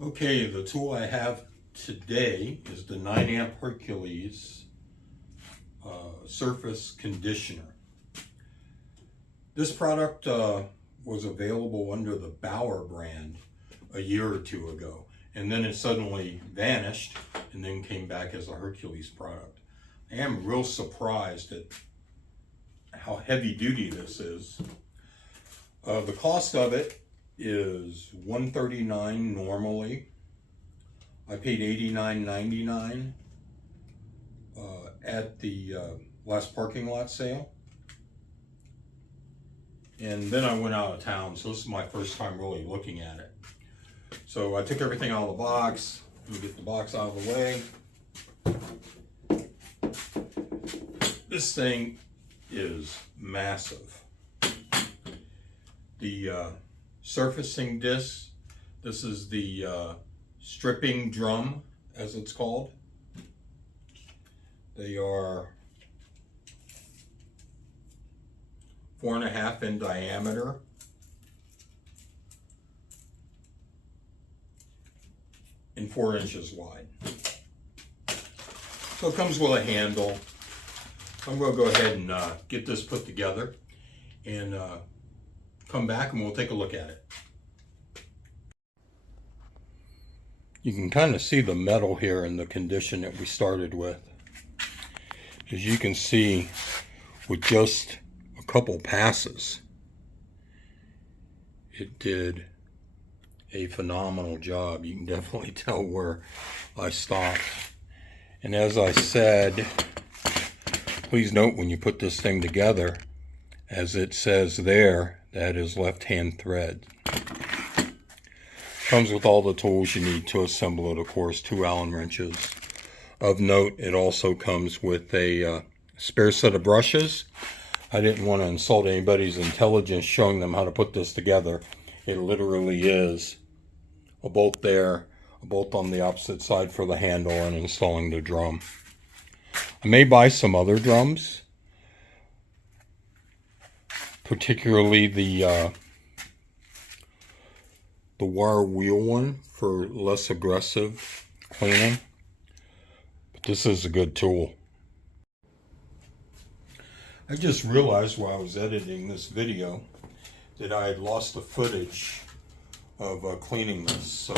Okay, the tool I have today is the 9 amp Hercules surface conditioner. This product was available under the Bauer brand a year or two ago, and then it suddenly vanished and then came back as a Hercules product. I am real surprised at how heavy duty this is. The cost of it is $139 normally. I paid $89.99 at the last parking lot sale. And then I went out of town, so this is my first time really looking at it. So I took everything out of the box. Let me get the box out of the way. This thing is massive. The surfacing disc, this is the stripping drum, as it's called. They are 4.5 in diameter. And 4 inches wide. So it comes with a handle. I'm going to go ahead and get this put together and come back and we'll take a look at it. You can kind of see the metal here in the condition that we started with. As you can see, with just a couple passes, it did a phenomenal job. You can definitely tell where I stopped. And as I said, please note when you put this thing together, as it says there, that is left-hand thread. Comes with all the tools you need to assemble it, of course, 2 Allen wrenches. Of note, it also comes with a spare set of brushes. I didn't want to insult anybody's intelligence showing them how to put this together. It literally is a bolt there, a bolt on the opposite side for the handle, and installing the drum. I may buy some other drums, particularly the wire wheel one for less aggressive cleaning. But this is a good tool. I just realized while I was editing this video that I had lost the footage of cleaning this. So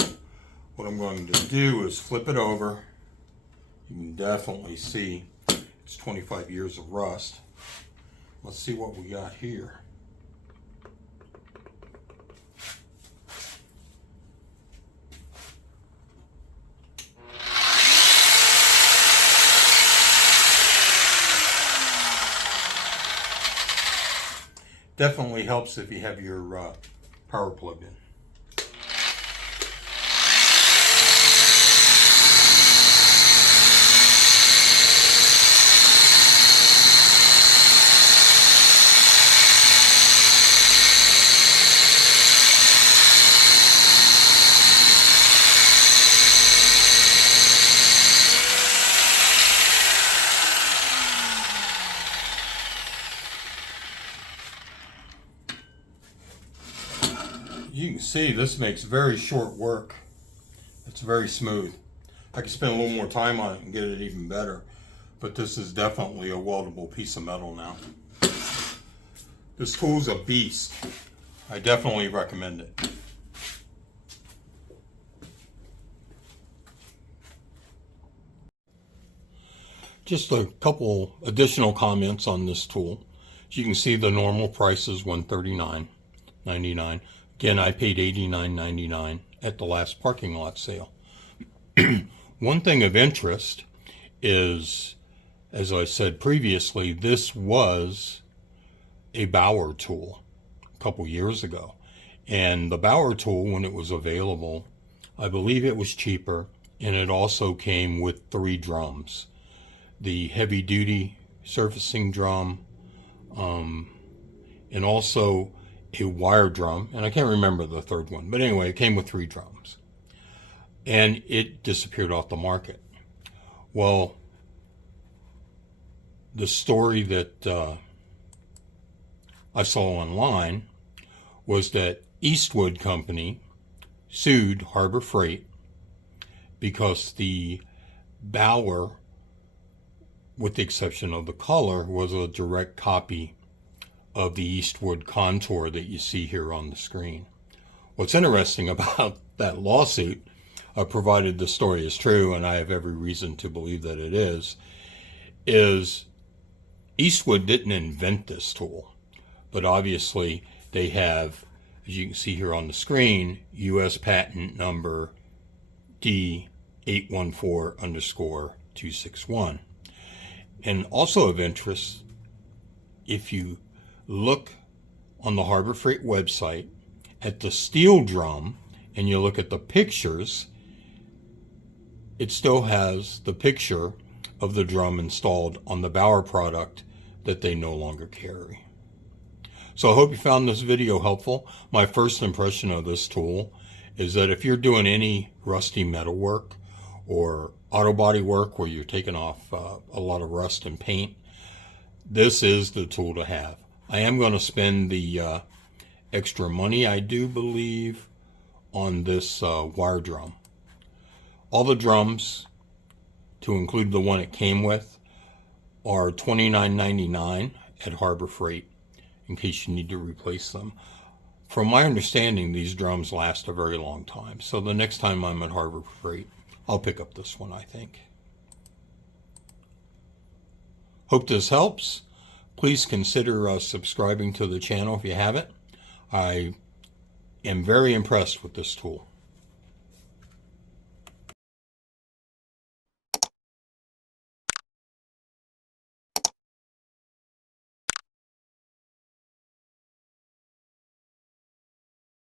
what I'm going to do is flip it over. You can definitely see it's 25 years of rust. Let's see what we got here. Definitely helps if you have your power plugged in. You can see this makes very short work. It's very smooth. I could spend a little more time on it and get it even better, but this is definitely a weldable piece of metal now. This tool's a beast. I definitely recommend it. Just a couple additional comments on this tool. As you can see, the normal price is $139.99. Again, I paid $89.99 at the last parking lot sale. One thing of interest is, as I said previously, this was a Bauer tool a couple years ago. And the Bauer tool, when it was available, I believe it was cheaper, and it also came with 3 drums. The heavy-duty surfacing drum, and also a wire drum, and I can't remember the third one, but anyway, it came with 3 drums, and it disappeared off the market. Well, the story that I saw online was that Eastwood Company sued Harbor Freight because the Bauer, with the exception of the color, was a direct copy of the Eastwood contour that you see here on the screen. What's interesting about that lawsuit, provided the story is true, and I have every reason to believe that it is Eastwood didn't invent this tool, but obviously they have, as you can see here on the screen, U.S. patent number D814_261. And also of interest, if you look on the Harbor Freight website at the steel drum and you look at the pictures, it still has the picture of the drum installed on the Bauer product that they no longer carry. So I hope you found this video helpful. My first impression of this tool is that if you're doing any rusty metal work or auto body work where you're taking off a lot of rust and paint, this is the tool to have. I am going to spend the extra money, I do believe, on this wire drum. All the drums, to include the one it came with, are $29.99 at Harbor Freight in case you need to replace them. From my understanding, these drums last a very long time. So the next time I'm at Harbor Freight, I'll pick up this one, I think. Hope this helps. Please consider subscribing to the channel if you haven't. I am very impressed with this tool.